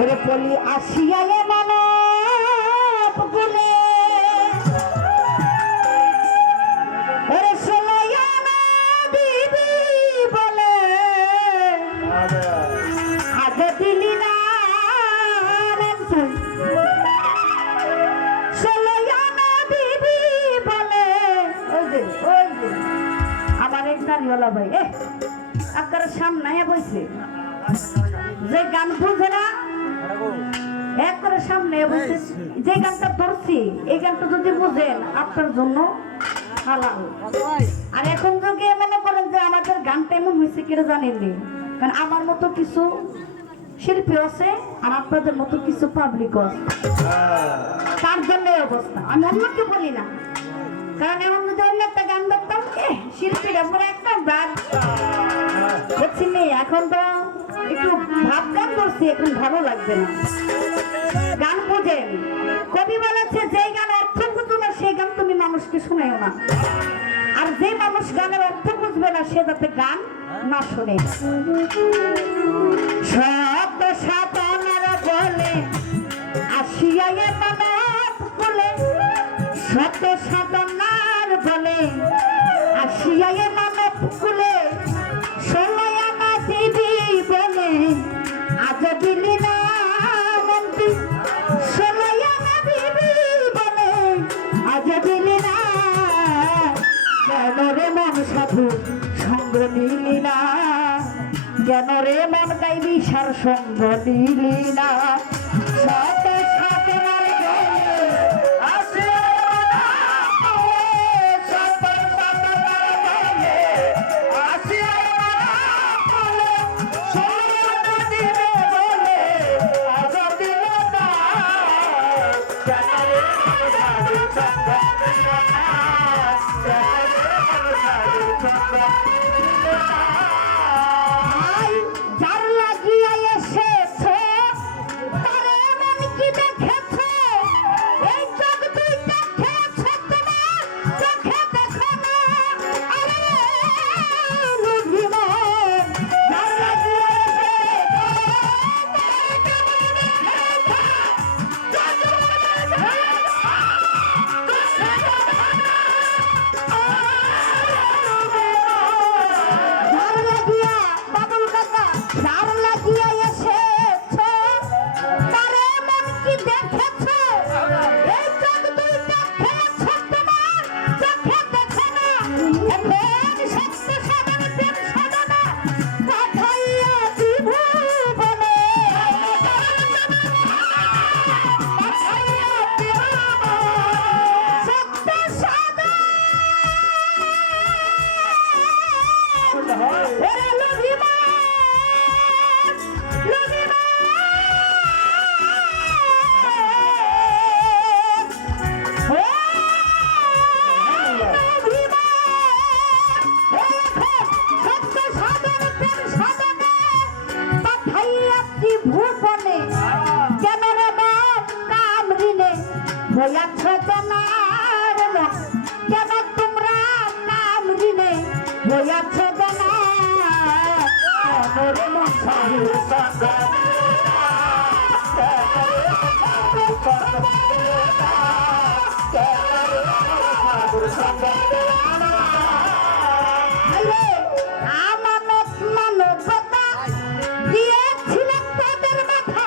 ওরে পলি আসিয়া এ মানব গুলে ওরে সলায়ানা দিবি বলে আগে দিলি না সলায়ানা দিবি বলে ওই যে আমার এক দাঁড়িওয়ালা ভাই আপনার সামনে বইছে যে গান বুঝে না এক করে সামনে বসে যে গানটা ধরছি এই গানটা যদি বুঝেন আপনার জন্য হালাল। আর এখন যদি মনে করেন যে আমাদের গানটা এমন হয়েছে কেটে জানেননি, কারণ আমার মতো কিছু শিল্পী আছে আর আপনাদের মতো কিছু পাবলিক আছে, তার জন্য এই অবস্থা। আমি অন্যকে বলি না, কারণ এমন যদি অন্য একটা গান ধরতাম শিল্পীরা পরে একটা ব্রাড বুঝছি নি, এখন তো একটু ভাব গান করছি, এখন ভালো লাগবে না। গান বুঝেন, কবি বলেছে যে গান অর্থ বুঝো না সেই গান তুমি মানুষকে শোনাও না, আর যে মানুষ গানের অর্থ বুঝবে না সে যাতে গান না শোনে। শত সাধনার বলে আসিয়া এ মানব কুলে, শত সাধনার বলে আসিয়া এ মানব কুলে সলায়ানা দিবি বলে আজ দিলি না মন্ত্রী, সলায়ানা দিবি বলে আজ দিলি না, কেন রে মন সাধু সঙ্গ নিলি না, কেন রে মন গাইবি সার সঙ্গ নিলি না। শত সাধনার যার লাগিয়া এসেছ তারে এমন কি দেখেছ, এই চোখ দুইটা খেয়েছ তোমার চোখে দেখো না, আরে রুধিমান যার লাগিয়া ভূপনে কেন রে মন কামরিনে হইয়াছ তোমার মন, কেন তোমরা কামরিনে হইয়াছ তোমার রে মন সাধু সঙ্গ আমানত মানবতা দিয়েছিলেন তোদের মাথা,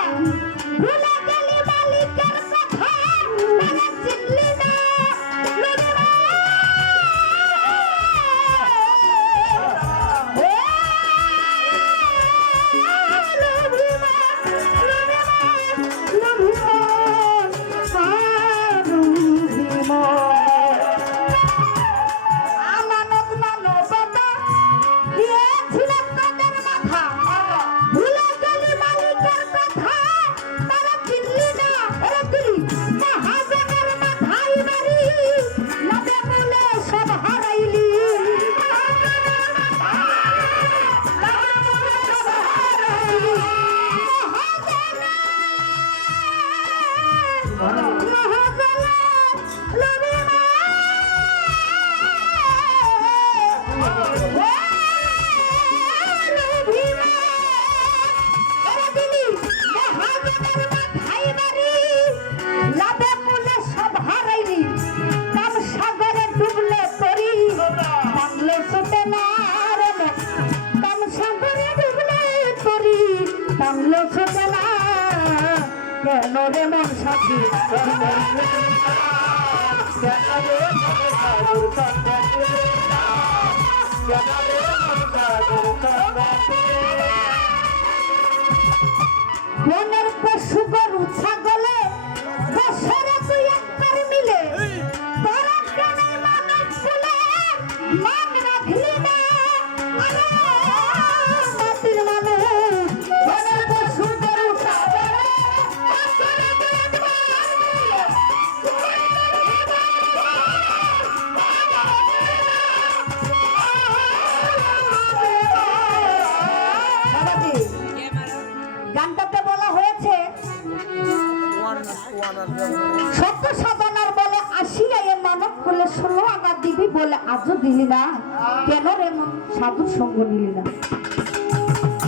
ভুলে গেলি মালিকের কথা তারা চিনলি না। দিল সূচনা কেন রে মন সাথী মনের পশু গরু ছাগলে বছরে তুই একবার মিলে তোরা কেন মানব বলে মান রাখলি না মাটির মানুষ মনের পশু গরু ছাগলে বছরে তুই একবার বাবাজি গানটাতে বলা হয়েছে সত্য সাধনার বলে আসিয়া এ মানব বলে 16 আনা দিবি বলে আজও দিলি না কেন রে সাধুর সঙ্গ নিলি না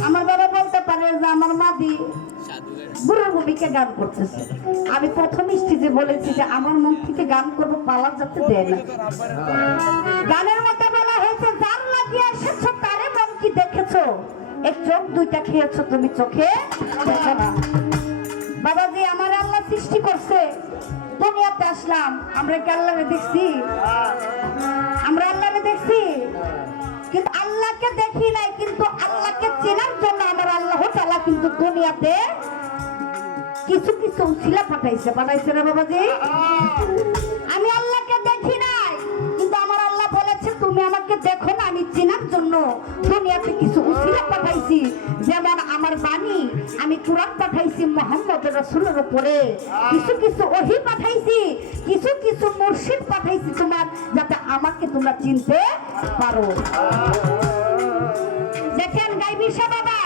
আমার বাবা বলতে পারে যে আমার মাদি গুরুর ভূমিকা গান করতেছে আমি প্রথম স্টেজে বলেছি যে আমার মন থেকে গান করবো পালা যাতে দেয় না গানের মধ্যে বলা হয়েছে যার লাগিয়ে এসেছো তারে মন কি দেখেছো এক চোখ দুইটা খেয়েছো তুমি চোখে দেখো না বাবাজি আমার আল্লাহ সৃষ্টি করছে দুনিয়াতে আসলাম আমরা কি আল্লাহকে দেখছি আমরা আল্লাহকে দেখছি কিন্তু আল্লাহকে দেখি নাই কিন্তু আল্লাহকে চেনার জন্য আমার আল্লাহ তাআলা কিন্তু দুনিয়াতে কিছু কিছু উছিলা পাঠাইছে রে বাবাজি আমি আল্লাহকে দেখি নাই কিন্তু আমার আল্লাহ বলেছে তুমি আমাকে দেখো না আমি চেনার জন্য দুনিয়াতে কিছু উছিলা পাঠাইছি যেমন আমার বাণী আমি কুরআন পাঠাইছি মুহাম্মদ রাসূলের উপরে কিছু কিছু ওহী পাঠাইছি কিছু কিছু মুর্শিদ পাঠাইছি তোমার যাতে আমাকে তোমরা চিনতে পারো দেখেন গায়বী বাবা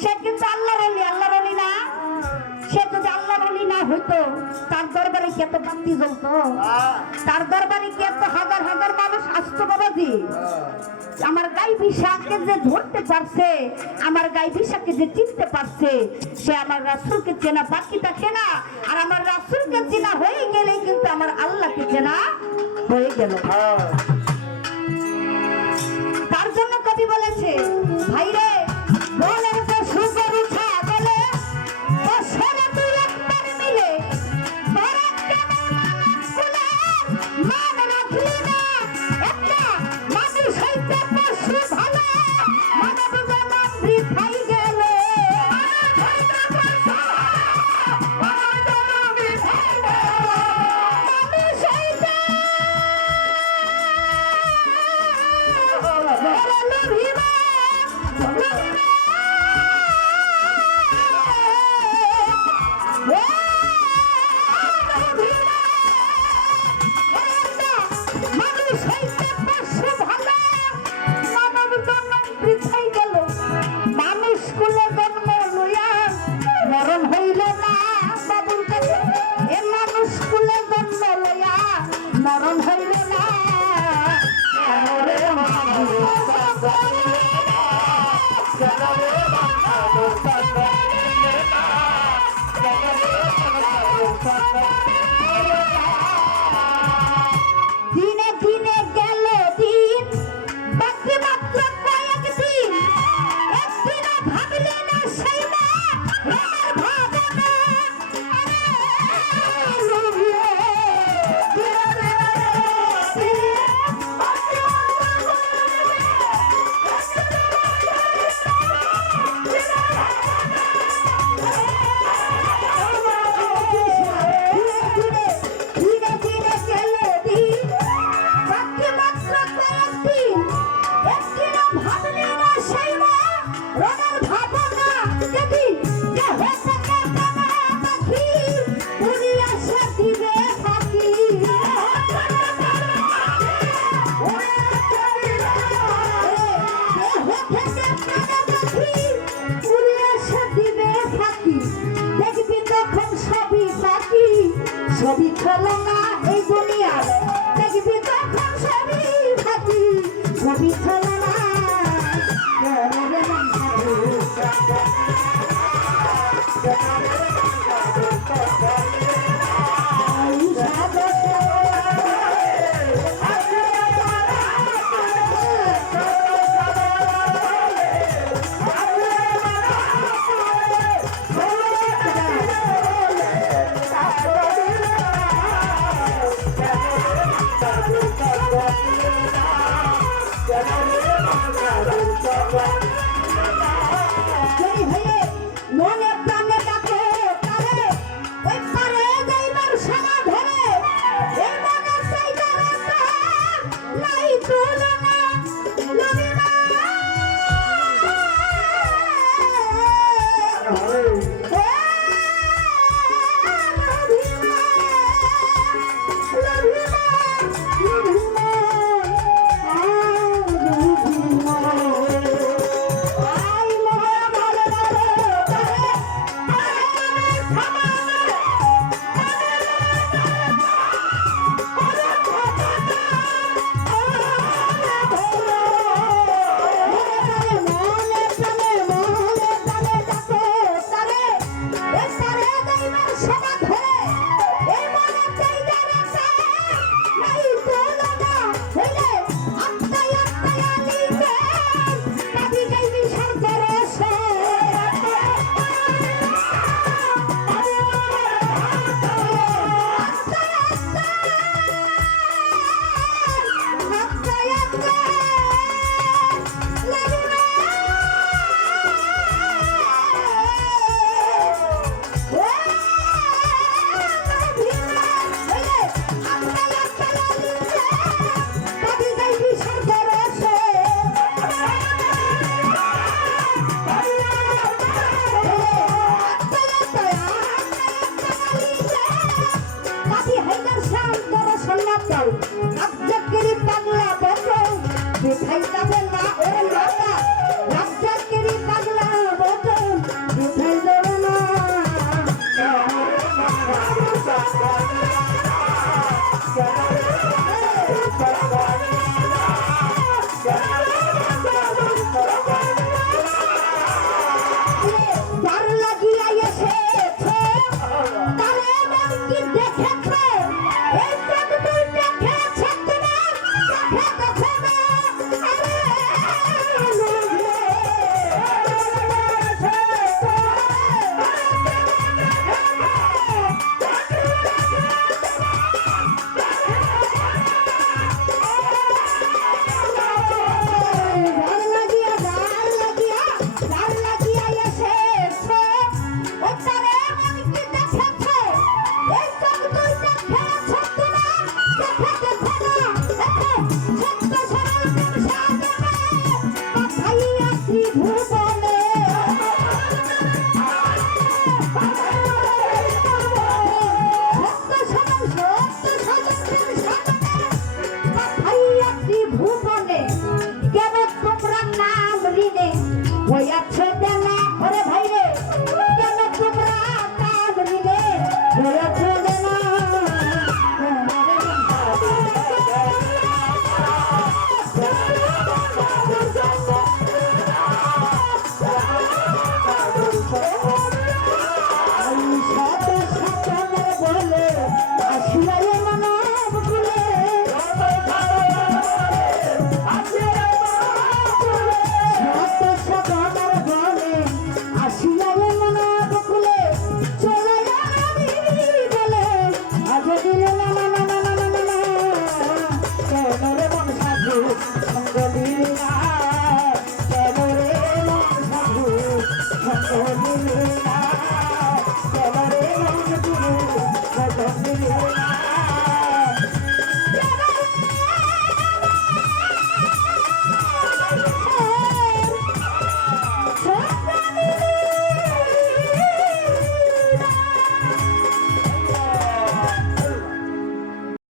সে কিন্তু আল্লাহর ওলি না সে যদি আল্লাহর ওলি না হইতো তার দরবারে কি এত বাতি জ্বলতো তার দরবারে কি এত হাজার হাজার মানুষ আসতো বাবাজি আমার গায়বী শাহকে যে ধরতে পারছে আমার গায়বী শাহকে যে চিনতে পারছে সে আমার রাসূলকে চেনা বাকি থাকে না আর আমার রাসূলকে চেনা হয়ে গেলে কিন্তু আমার আল্লাহকে চেনা হয়ে গেল তার জন্য কবি বলেছে ভাই রে বলের পশু গরু ছাগলে বছরে তুই একবার মিলে তোরা কেন মানব বলে মান রাখলি না একটা মানুষ হইতে পশু ভালো মানব জনম বৃথাই গেল মানুষ হইতে মরণ হইল না বাবুর কাছে এ মানুষ কুলে জন্ম লইয়া মরণ হইল না দিনে দিনে গেল দিন বাকি মাত্র কয়েকদিন একদিনও ভাবলি না সেই না ভাবনা ভাবলি না সেই মা